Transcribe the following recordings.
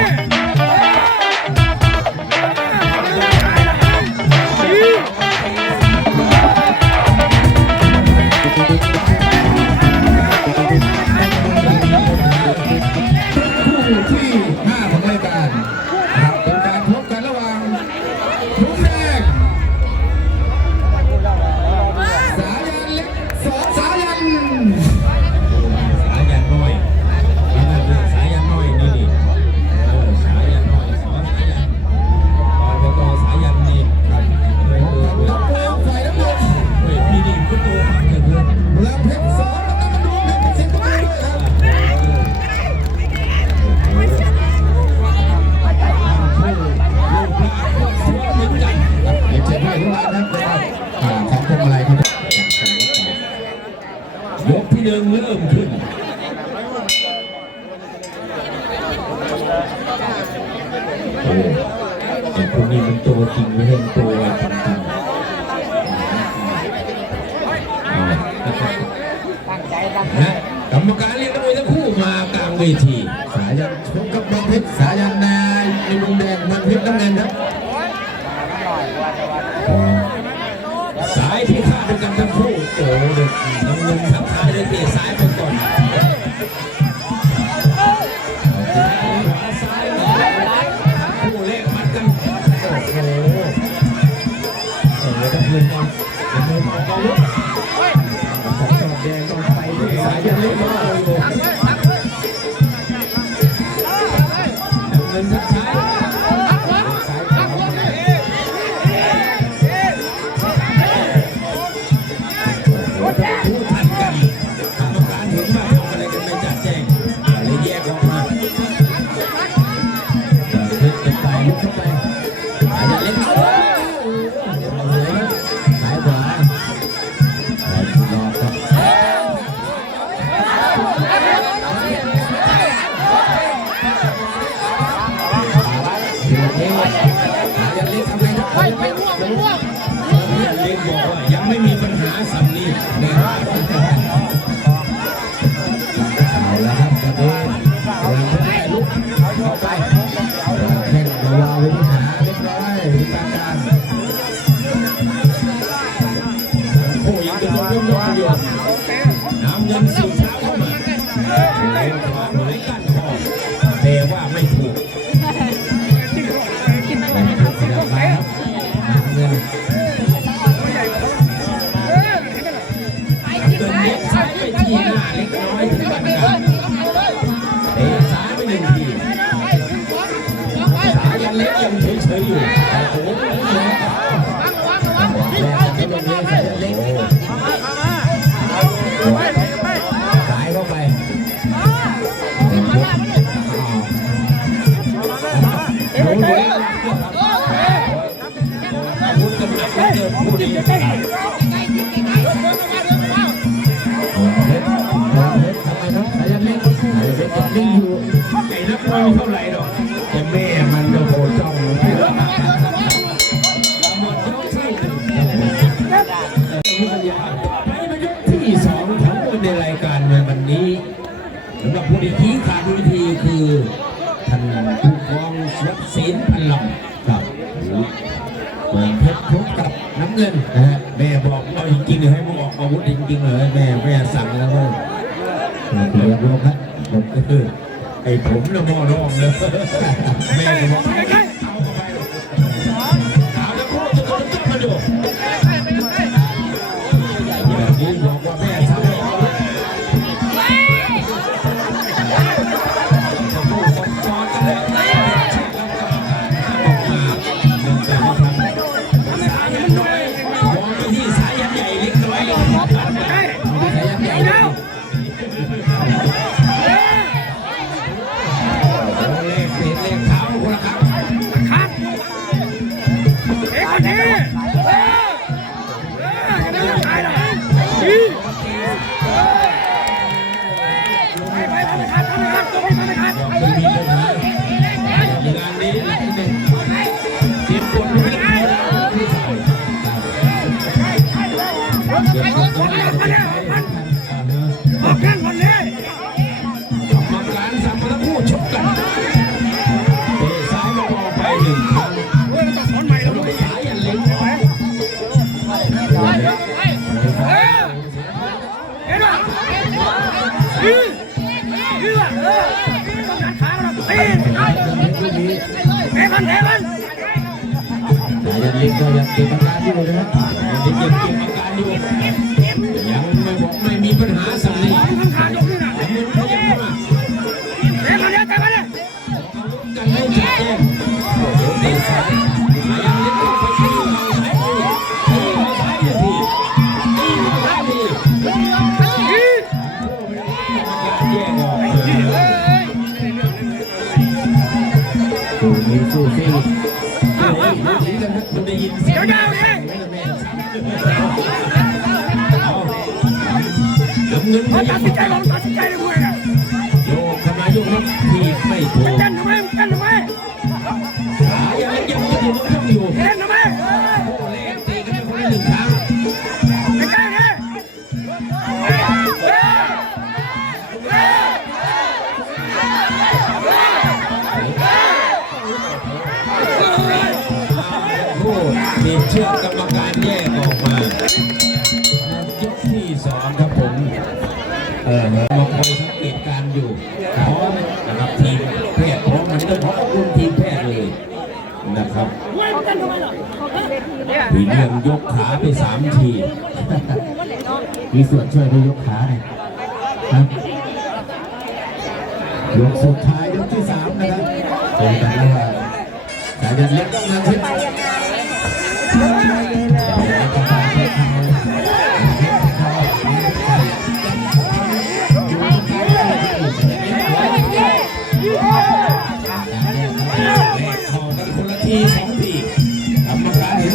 Yeah. ยังเริ่มขึ้นโอ้ไอ้คนนี้มันโตจริงไม่เห็นตัวจริงตั้งใจตั้งใจกรรมการเรียกนักมวยทั้งคู่มากลางเวที ย่าเล็กทำไมนะไม่ไม่ร่วงไม่ร่วงเล็กอกว่ยังไม่มีปัญหาสำนีนะครับ สำหรับผู้ที่ชี้ขาดวิธีคือท่านผู้กองสวัสดิ์ศิลป์พันหล่อ น้ำเงินนะฮะแม่บอกเอาจริงๆเลยให้มึงออกอาวุธจริงๆเลยแม่แม่สั่งแล้วว่าเดี๋ยวลงครับผมก็ไอ้ผมละมอร้องเลยแม่บอกเฮ้มอย Ai, ai, ai! เฮ้ยมันเฮ้ยมันสายันเล็กก็ยังเก็บอาการอยู่นะครับยังเก็บเก็บอาการอยู่ เงินเขาตัดสินใจลองตัดสินใจเลยมวยเนี่ยโยกขมาโยกแล้วทีไม่ถูกเต้นทำไมเต้นทำไมยันเล็กยังอยู่ต้องอยู่เต้นทำไมโอ้เล่นตีกันไปคนละหนึ่งครั้งไม่ใช่เนี่ยโอ้มีเชือกกรรมการแยกออกมายกที่สองครับ มเออมาคอยสังเกตการอยู่พร้อมนะครับทีมแพทย์พร้อมมันต้องขอบคุณทีมแพทย์เลยนะครับมีเรื่องยกขาไปสามที มีส่วนช่วยในยกขาหน่ยครับยกสุดท้ายยกที่สามนะครับเจอกันระหว่างสายันเล็กต้องมาทิพย์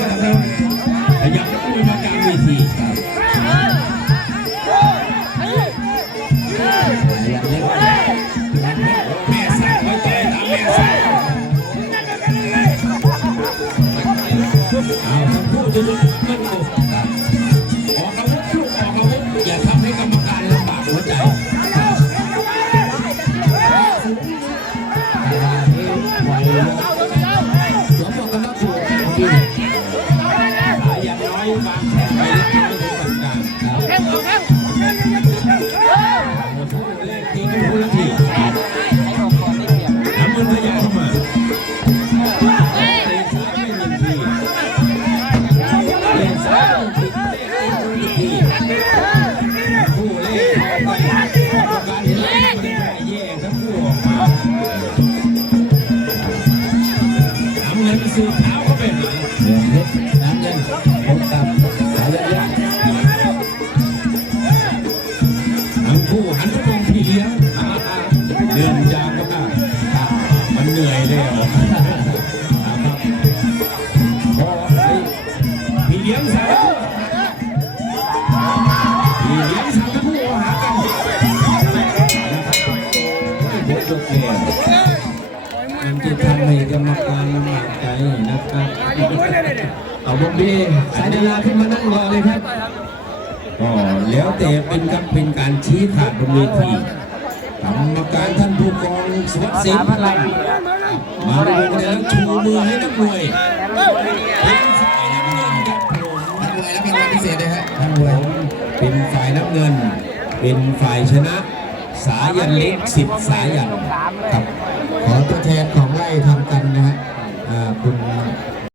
ก เดินยางก็มันเหนื่อยแล้วพี่เลี้ยงสาวพี่เลี้ยงสาวทั้งคู่หากันไม่พบตัวแก่มันจะทำให้กรรมการลำบากใจนะครับเอาบอมบี้สายดาราขึ้นมานั่งรอเลยครับก็แล้วแต่เป็นกับเป็นการชี้ขาดบนเวที กรรมการท่านผู้กองสวัสดิ์ศรีพลังมาดูกันแล้วชูมือให้นักมวยเป็นฝ่ายน้ำเงินครับผมนักมวยรับรางวัลพิเศษเลยฮะท่านมวยเป็นฝ่ายน้ำเงิน เป็นฝ่ายชนะ สายันเล็กสิบสายันครับขอตัวแทนของไล่ทำกันนะฮะ